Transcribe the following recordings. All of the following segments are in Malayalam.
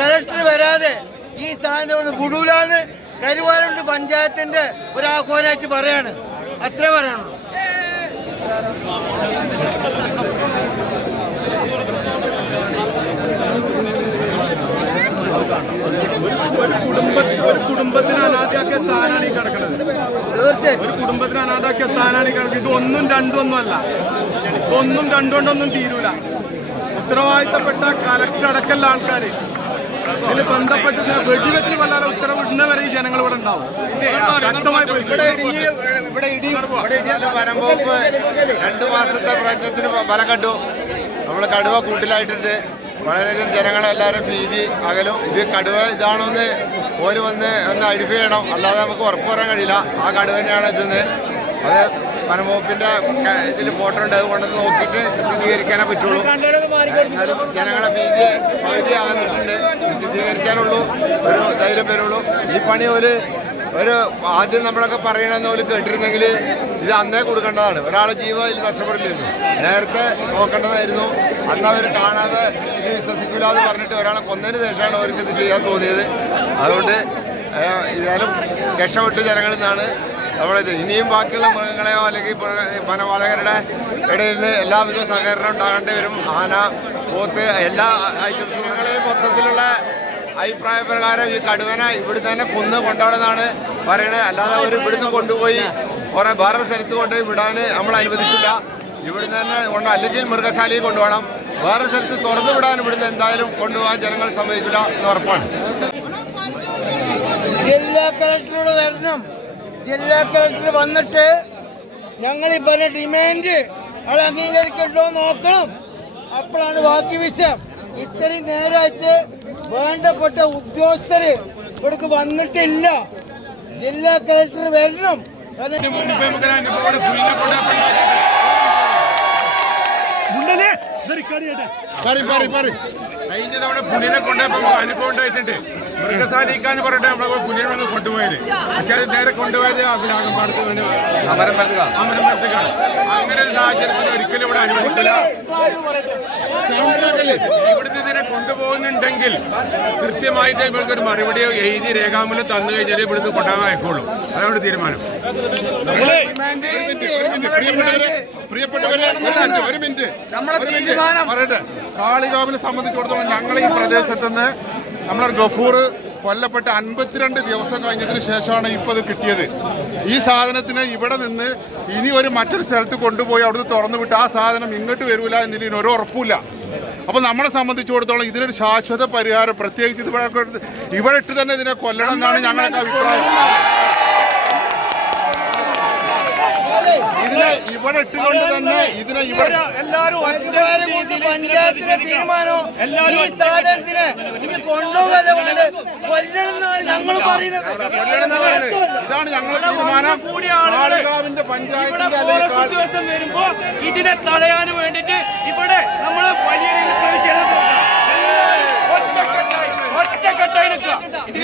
കളക്ടർ വരാതെ ഈ സാധനം ഒന്ന് വിടൂലാന്ന് കരുവാരുണ്ട് പഞ്ചായത്തിന്റെ ഒരു ആഹ്വാനായിട്ട് പറയാണ്. അത്ര പറയാനുള്ളൂ ഒരു കുടുംബത്തിൽ ഒരു കുടുംബത്തിന് അനാഥാക്കിയ സ്ഥാനാണ് ഈ കിടക്കുന്നത് തീർച്ചയായിട്ടും. ഒരു കുടുംബത്തിന് അനാഥാക്കിയ സ്ഥാനാണ് ഈ കിടക്കുന്നത് ഇതൊന്നും രണ്ടും ഒന്നും അല്ല ഇതൊന്നും രണ്ടുകൊണ്ടൊന്നും തീരൂല. ഉത്തരവാദിത്തപ്പെട്ട കലക്ടർ അടക്കല്ല ആൾക്കാർ ഇതിൽ ബന്ധപ്പെട്ട് വെടിവെച്ച് വല്ലാതെ ഉത്തരവിടുന്ന വരെ ഈ ജനങ്ങൾ ഇവിടെ ഉണ്ടാവും. ശക്തമായി വരമ്പോക്ക് രണ്ടു മാസത്തെ പ്രയത്നത്തിന് ഫലം കണ്ടു. നമ്മൾ കടുവ കൂട്ടിലായിട്ടിട്ട് വളരെയധികം ജനങ്ങളെല്ലാവരും ഭീതി അകലും. ഇത് കടുവ ഇതാണോന്ന് ഓര് വന്ന് ഒന്ന് ഐഡന്റിഫൈ ചെയ്യണം. അല്ലാതെ നമുക്ക് ഉറപ്പ് പറയാൻ കഴിയില്ല. ആ കടുവ തന്നെയാണ് ഇതെന്ന്. അത് വനംവകുപ്പിന്റെ ഇതിൽ ഫോട്ടോ ഉണ്ട്. അത് കൊണ്ടുവന്ന് നോക്കിയിട്ട് സ്ഥിരീകരിക്കാനേ പറ്റുള്ളൂ. ജനങ്ങളെ ഭീതി പകുതി ആകുന്നിട്ടുണ്ട് സ്ഥിരീകരിക്കാനുള്ളൂ ഒരു ധൈര്യം വരുള്ളൂ. ഈ പണി ഒരു ഒരു ആദ്യം നമ്മളൊക്കെ പറയണമെന്ന് പോലും കേട്ടിരുന്നെങ്കിൽ ഇത് അന്നേ കൊടുക്കേണ്ടതാണ്. ഒരാളെ ജീവ ഇതിൽ നഷ്ടപ്പെടില്ലായിരുന്നു. നേരത്തെ നോക്കേണ്ടതായിരുന്നു. അന്ന് അവർ കാണാതെ ഇത് വിശ്വസിക്കില്ലാതെ പറഞ്ഞിട്ട് ഒരാളെ കൊന്നതിന് ശേഷമാണ് അവർക്ക് ഇത് ചെയ്യാൻ തോന്നിയത്. അതുകൊണ്ട് ഇതായാലും രക്ഷപ്പെട്ട് ജനങ്ങളിൽ നിന്നാണ് നമ്മളിത് ഇനിയും ബാക്കിയുള്ള മൃഗങ്ങളെയോ അല്ലെങ്കിൽ വന- വനപാലകരുടെ ഇടയിൽ എല്ലാവിധ സഹകരണം ഉണ്ടാകേണ്ടി വരും. ആന പോത്ത് എല്ലാ ഐറ്റംസുകളെയും മൊത്തത്തിലുള്ള അഭിപ്രായ പ്രകാരം ഈ കടുവനെ ഇവിടെ തന്നെ കൊന്ന് കൊണ്ടുപോകണമെന്നാണ് പറയണത് അല്ലാതെ അവർ ഇവിടുന്ന് കൊണ്ടുപോയി കുറേ വേറെ സ്ഥലത്ത് കൊണ്ടുപോയി വിടാൻ നമ്മൾ അനുവദിക്കില്ല. ഇവിടുന്ന് തന്നെ കൊണ്ട് അല്ലെങ്കിൽ മൃഗശാലയിൽ കൊണ്ടുപോകണം. വേറെ സ്ഥലത്ത് തുറന്നു വിടാൻ ഇവിടുന്ന് എന്തായാലും കൊണ്ടുപോകാൻ ജനങ്ങൾ സമ്മതിക്കില്ല എന്ന് ഉറപ്പാണ്. ജില്ലാ കളക്ടറോട് വരണം. ജില്ലാ കളക്ടർ വന്നിട്ട് ഞങ്ങൾ ഈ പറഞ്ഞ ഡിമാൻഡ് അത് അംഗീകരിക്കട്ടോ നോക്കണം. അപ്പോഴാണ് ബാക്കി വിഷയം. ഇത്രയും നേരമായിട്ട് വേണ്ടപ്പെട്ട ഉദ്യോഗസ്ഥർ ഇവിടേക്ക് വന്നിട്ടില്ല. ജില്ലാ കളക്ടർ വരണം. കഴിഞ്ഞ തവണ പുലിനെ കൊണ്ടുപോയപ്പോ അനുഭവം ഉണ്ടായിട്ടുണ്ട്. മൃഗശാലിക്കാന്ന് പറഞ്ഞിട്ട് നമ്മളെ പുലിനെ വന്ന് കൊണ്ടുപോയത്. പക്ഷെ അത് നേരെ കൊണ്ടുപോയത് അഭിലാകമ്പാടത്ത് വേണ്ടി അമരമ്പലത്തേക്കാണ് അങ്ങനെ ഒരു സാഹചര്യത്തിൽ ഒരിക്കലും ഇവിടെ അനുവദിക്കില്ല. ഇവിടുന്ന് ഇതിനെ കൊണ്ടുപോകുന്നുണ്ടെങ്കിൽ കൃത്യമായിട്ട് ഇവർക്ക് ഒരു മറുപടി എഴുതി രേഖാമൂലം തന്നു കഴിഞ്ഞാൽ ഇവിടുന്ന് കൊണ്ടാകാൻ അയക്കുള്ളൂ അതാണ് തീരുമാനം. പ്രിയപ്പെട്ടവരെ ഒരു മിനിറ്റ്. പറയട്ടെ. കാളികാവിനെ സംബന്ധിച്ചിടത്തോളം ഞങ്ങൾ ഈ പ്രദേശത്ത് നമ്മളെ ഗഫൂർ കൊല്ലപ്പെട്ട് അൻപത്തിരണ്ട് ദിവസം കഴിഞ്ഞതിന് ശേഷമാണ് ഇപ്പോൾ ഇത് കിട്ടിയത്. ഈ സാധനത്തിന് ഇവിടെ നിന്ന് ഇനി ഒരു മറ്റൊരു സ്ഥലത്ത് കൊണ്ടുപോയി അവിടുന്ന് തുറന്നു വിട്ട് ആ സാധനം ഇങ്ങോട്ട് വരില്ല എന്നതിന് ഒരു ഉറപ്പില്ല അപ്പോൾ നമ്മളെ സംബന്ധിച്ചിടത്തോളം ഇതിനൊരു ശാശ്വത പരിഹാരം പ്രത്യേകിച്ച് ഇത് ഇവിടെ ഇട്ട് തന്നെ ഇതിനെ കൊല്ലണം എന്നാണ് ഞങ്ങളുടെ അഭിപ്രായം ഇതിനെ ഇവിടെ ഇട്ടുകൊണ്ട് തന്നെ ഇതിനെ ഇവിടെ കൊണ്ട് പഞ്ചായത്തിന്റെ തീരുമാനവും ഈ സാധനത്തിന് ഇനി കൊണ്ടുപോകല്ലേ വേണ്ട കൊല്ലണം എന്നാണ് ഞങ്ങൾ പറയുന്നത്. ഇതാണ് ഞങ്ങളുടെ തീരുമാനം. കാളികാവിന്റെ പഞ്ചായത്തിന്റെ ഇതിനെ തടയാൻ വേണ്ടിട്ട് ഇവിടെ നമ്മൾ വലിയ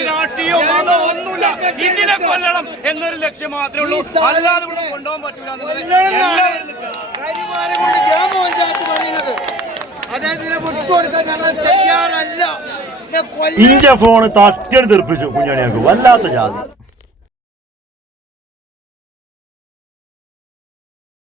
രാഷ്ട്രീയോ മതമോ ഒന്നുമില്ല. ഇതിനെ കൊല്ലണം എന്നൊരു ലക്ഷ്യം മാത്രമേ ഉള്ളൂ. അല്ലാതെ ഇവിടെ കൊണ്ടുപോകാൻ പറ്റൂല ഗ്രാമപഞ്ചായത്ത് പറയുന്നത് വിട്ടുകൊടുക്കാൻ ഞങ്ങൾ തയ്യാറല്ല. ഇന്റെ ഫോണ് തട്ടിയെടുത്തെറിപ്പിച്ചു കുഞ്ഞാണിയാക്ക് വല്ലാത്ത ജാതി.